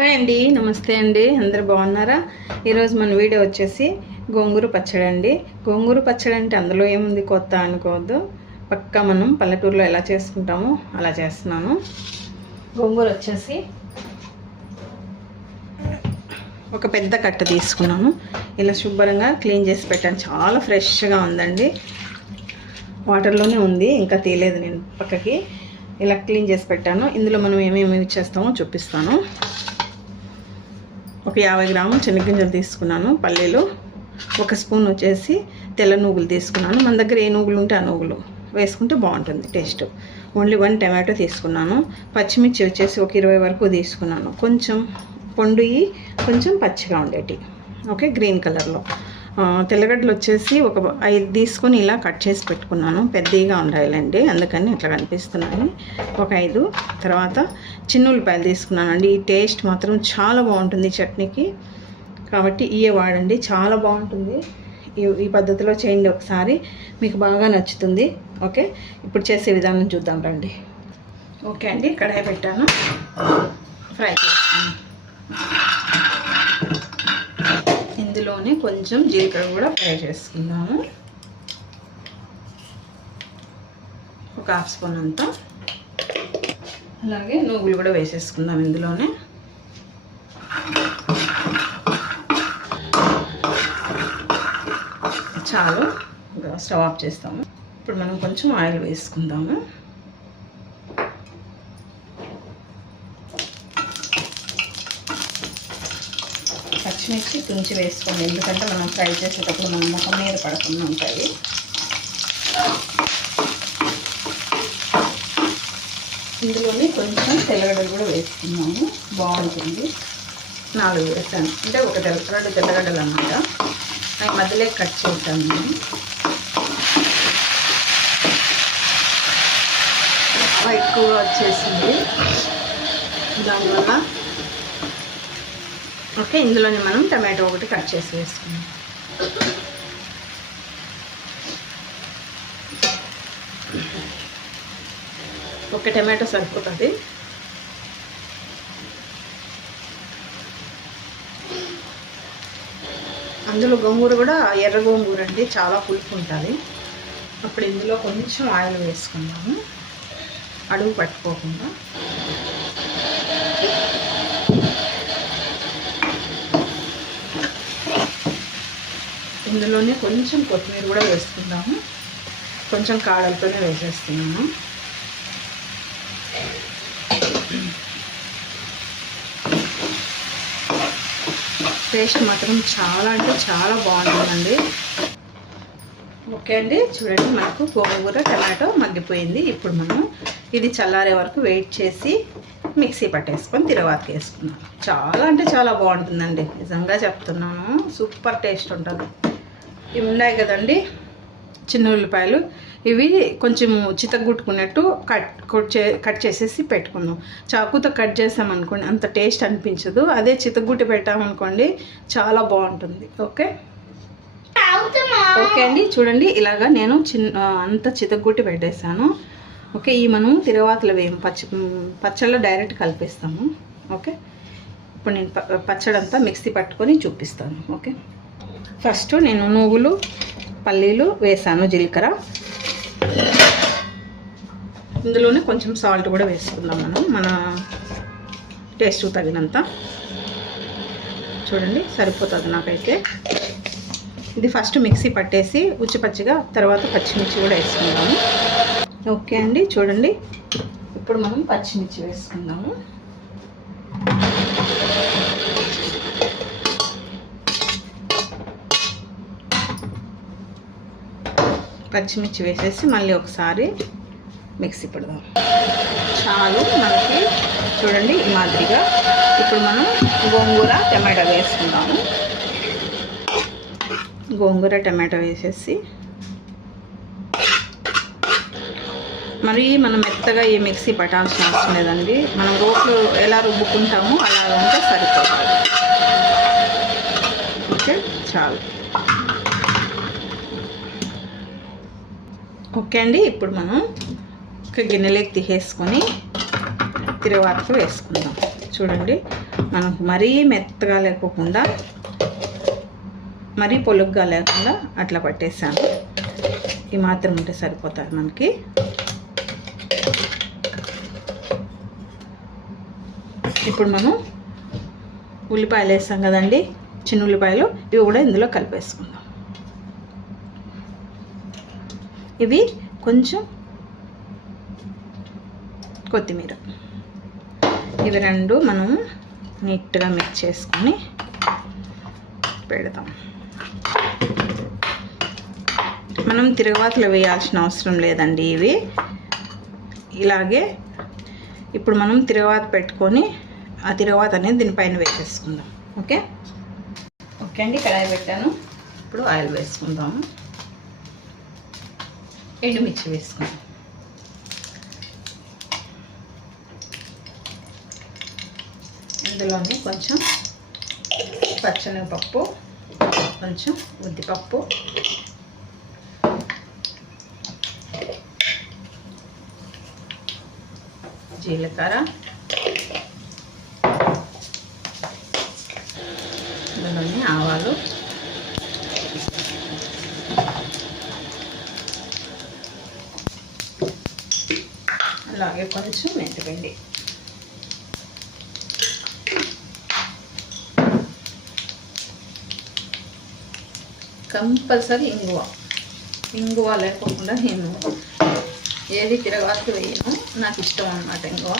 Hi అండి నమస్తే అండి. అందరు బాగున్నారా? ఈరోజు మన వీడియో వచ్చేసి గోంగూర పచ్చడి అండి. గోంగూర పచ్చడి అంటే అందులో ఏముంది కొత్త అనుకోవద్దు. పక్కా మనం పల్లెటూరులో ఎలా చేసుకుంటామో అలా చేస్తున్నాను. గోంగూర వచ్చేసి ఒక పెద్ద కట్ట తీసుకున్నాను. ఇలా శుభ్రంగా క్లీన్ చేసి పెట్టాను. చాలా ఫ్రెష్గా ఉందండి. వాటర్లోనే ఉంది ఇంకా తీయలేదు నేను పక్కకి. ఇలా క్లీన్ చేసి పెట్టాను. ఇందులో మనం ఏమేమి యూజ్ చేస్తామో చూపిస్తాను. ఒక యాభై గ్రాములు శనగ్గింజలు తీసుకున్నాను పల్లీలు. ఒక స్పూన్ వచ్చేసి తెల్ల నూగులు తీసుకున్నాను. మన దగ్గర ఏ నూగులు ఉంటే ఆ నూగులు వేసుకుంటే బాగుంటుంది టేస్ట్. ఓన్లీ వన్ టమాటో తీసుకున్నాను. పచ్చిమిర్చి వచ్చేసి ఒక ఇరవై వరకు తీసుకున్నాను. కొంచెం పొండుయి కొంచెం పచ్చిగా ఉండేటి. ఓకే గ్రీన్ కలర్లో. తెల్లగడ్డలు వచ్చేసి ఒక ఐదు తీసుకొని ఇలా కట్ చేసి పెట్టుకున్నాను. పెద్దగా ఉండాలండి. అందుకని ఇట్లా కనిపిస్తున్నాయి. ఒక ఐదు. తర్వాత చిన్న ఉల్లిపాయలు తీసుకున్నానండి. ఈ టేస్ట్ మాత్రం చాలా బాగుంటుంది చట్నీకి. కాబట్టి ఇవే వాడండి. చాలా బాగుంటుంది. ఈ ఈ పద్ధతిలో చేయండి ఒకసారి. మీకు బాగా నచ్చుతుంది. ఓకే? ఇప్పుడు చేసే విధానం చూద్దాం రండి. ఓకే అండి. కడాయి పెట్టాను. ఫ్రై చేస్తాను. ఇందులోనే కొంచెం జీలకర్ర కూడా ఫ్రై చేసుకుందాము. ఒక హాఫ్ స్పూన్ అంతా. అలాగే నువ్వులు కూడా వేసేసుకుందాం ఇందులోనే. చాలు స్టవ్ ఆఫ్ చేస్తాము. ఇప్పుడు మనం కొంచెం ఆయిల్ వేసుకుందాము. పచ్చిమిర్చి తుంచి వేసుకోండి. ఎందుకంటే మనం ఫ్రై చేసేటప్పుడు మన ముఖం మీద పడకుండా ఉంటాయి. ఇందులోనే కొంచెం తెల్లగడ్డలు కూడా వేసుకున్నాము. బాగుంటుంది. నాలుగు వేసాను. అంటే ఒక తెల్ల రెండు తెల్లగడ్డలు అన్నమాట. అవి మధ్యలో కట్ చేస్తాను నేను ఎక్కువగా వచ్చేసింది. దానివల్ల ఓకే ఇందులోనే మనం టమాటో ఒకటి కట్ చేసి వేసుకుందాం. ఒక టమాటో సరిపోతుంది. అందులో గోంగూర కూడా ఎర్ర గోంగూర అండి చాలా పులుపు ఉంటుంది. అప్పుడు ఇందులో కొంచెం ఆయిల్ వేసుకుందాము. అడుగు పట్టుకోకుండా. ఇందులోనే కొంచెం కొత్తిమీర కూడా వేసుకుందాము. కొంచెం కాడలతోనే వేసేస్తున్నాము టేస్ట్ మాత్రం చాలా అంటే చాలా బాగుంటుందండి. ఓకే అండి చూడండి మనకు గోంగూర టమాటో మగ్గిపోయింది. ఇప్పుడు మనం ఇది చల్లారే వరకు వెయిట్ చేసి మిక్సీ పట్టేసుకొని తిరవాత వేసుకున్నాం చాలా అంటే చాలా బాగుంటుందండి. నిజంగా చెప్తున్నాను. సూపర్ టేస్ట్ ఉంటుంది. ఇవి ఉన్నాయి కదండి చిన్న ఉల్లిపాయలు. ఇవి కొంచెం చితగొట్టుకున్నట్టు కట్ కట్ చే కట్ చేసేసి పెట్టుకుందాం. చాకుతో కట్ చేసామనుకోండి అంత టేస్ట్ అనిపించదు. అదే చితగుట్టి పెట్టామనుకోండి చాలా బాగుంటుంది. ఓకే? ఓకే అండి. చూడండి ఇలాగా నేను చిన్న అంత చితగుట్టి పెట్టేశాను. ఓకే ఈ మనం తిరవాతలు వేయం. పచ్చ పచ్చళ్ళలో డైరెక్ట్ కలిపేస్తాము. ఓకే? ఇప్పుడు నేను పచ్చడంతా మిక్సీ పట్టుకొని చూపిస్తాను. ఓకే? ఫస్ట్ నేను నువ్వులు పల్లీలు వేసాను జీలకర్ర. ఇందులోనే కొంచెం సాల్ట్ కూడా వేసుకుందాం మనం మన టేస్ట్ తగినంత. చూడండి సరిపోతుంది నాకైతే. ఇది ఫస్ట్ మిక్సీ పట్టేసి ఉచ్చిపచ్చిగా తర్వాత పచ్చిమిర్చి కూడా వేసుకుందాము. ఓకే అండి చూడండి. ఇప్పుడు మనం పచ్చిమిర్చి వేసుకుందాము. పచ్చిమిర్చి వేసేసి మళ్ళీ ఒకసారి మిక్సీ పెడదాం చాలు మనకి చూడండి ఈ మాదిరిగా. ఇప్పుడు మనం గోంగూర టమాటా వేసుకుందాము. గోంగూర టమాటా వేసేసి మరి మనం మెత్తగా ఈ మిక్సీ పట్టాల్సిన అవసరం లేదండి. మనం రోట్లు ఎలా రుబ్బుకుంటామో అలా ఉంటే సరిపోతుంది. ఓకే? చాలు. ఓకే అండి. ఇప్పుడు మనం ఒక గిన్నెలోకి తీసేసుకొని తిరువాతకు వేసుకుందాం. చూడండి మనకు మరీ మెత్తగా లేకోకుండా మరీ పొలుగ్గా లేకుండా అట్లా పట్టేసాను. ఈ మాత్రం ఉంటే సరిపోతుంది మనకి. ఇప్పుడు మనం ఉల్లిపాయలు వేస్తాం కదండి చిన్న ఉల్లిపాయలు ఇవి కూడా ఇందులో కలిపేసుకుందాం. ఇవి కొంచెం కొత్తిమీర. ఇవి రెండు మనం నీట్గా మిక్స్ చేసుకొని పెడతాం. మనం తిరుగుబాతులు వేయాల్సిన అవసరం లేదండి ఇవి. ఇలాగే ఇప్పుడు మనం తిరగవాత పెట్టుకొని ఆ తిరగవాత అనేది దీనిపైన వేసేసుకుందాం. ఓకే? ఓకే అండి కడాయి పెట్టాను. ఇప్పుడు ఆయిల్ వేసుకుందాము. ఎండుమిర్చి వేసుకుందాం ఇందులోనే కొంచెం పచ్చనిపప్పు కొంచెం ఉద్దిపప్పు. జీలకర్ర. ఇందులోనే ఆవాలు. అలాగే కొంచెం మెంతిపిండి. కంపల్సరీ ఇంగువ. ఇంగువ లేకోకుండా నేను ఏది తిరగాకు వేయను. నాకు ఇష్టం అన్నమాట ఇంగువ.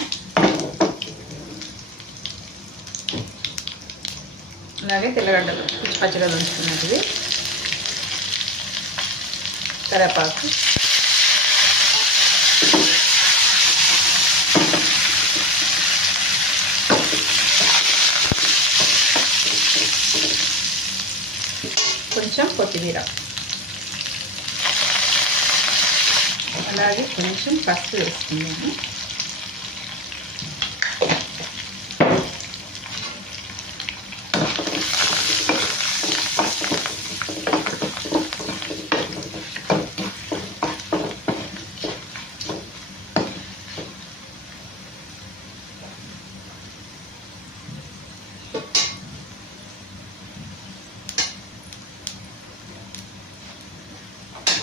అలాగే తెల్లగడ్డలు పచ్చిగా దంచుకున్నది. కరేపాకు కొంచెం కొత్తిమీర. అలాగే కొంచెం పసుపు వేసుకున్నాము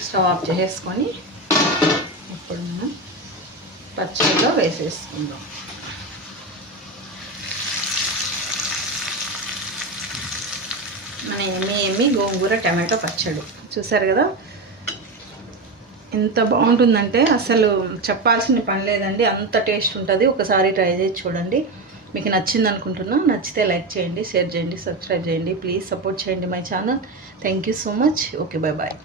స్టవ్ ఆఫ్ చేసుకొని ఇప్పుడు మనం పచ్చడిలో వేసేసుకుందాం. మన ఎమ్మి ఎమ్మి గోంగూర టమాటో పచ్చడి. చూసారు కదా? ఎంత బాగుంటుందంటే అసలు చెప్పాల్సిన పని లేదండి. అంత టేస్ట్ ఉంటుంది. ఒకసారి ట్రై చేసి చూడండి. మీకు నచ్చింది అనుకుంటున్నా నచ్చితే లైక్ చేయండి షేర్ చేయండి సబ్స్క్రైబ్ చేయండి. ప్లీజ్ సపోర్ట్ చేయండి my channel. Thank you so much. Okay bye bye.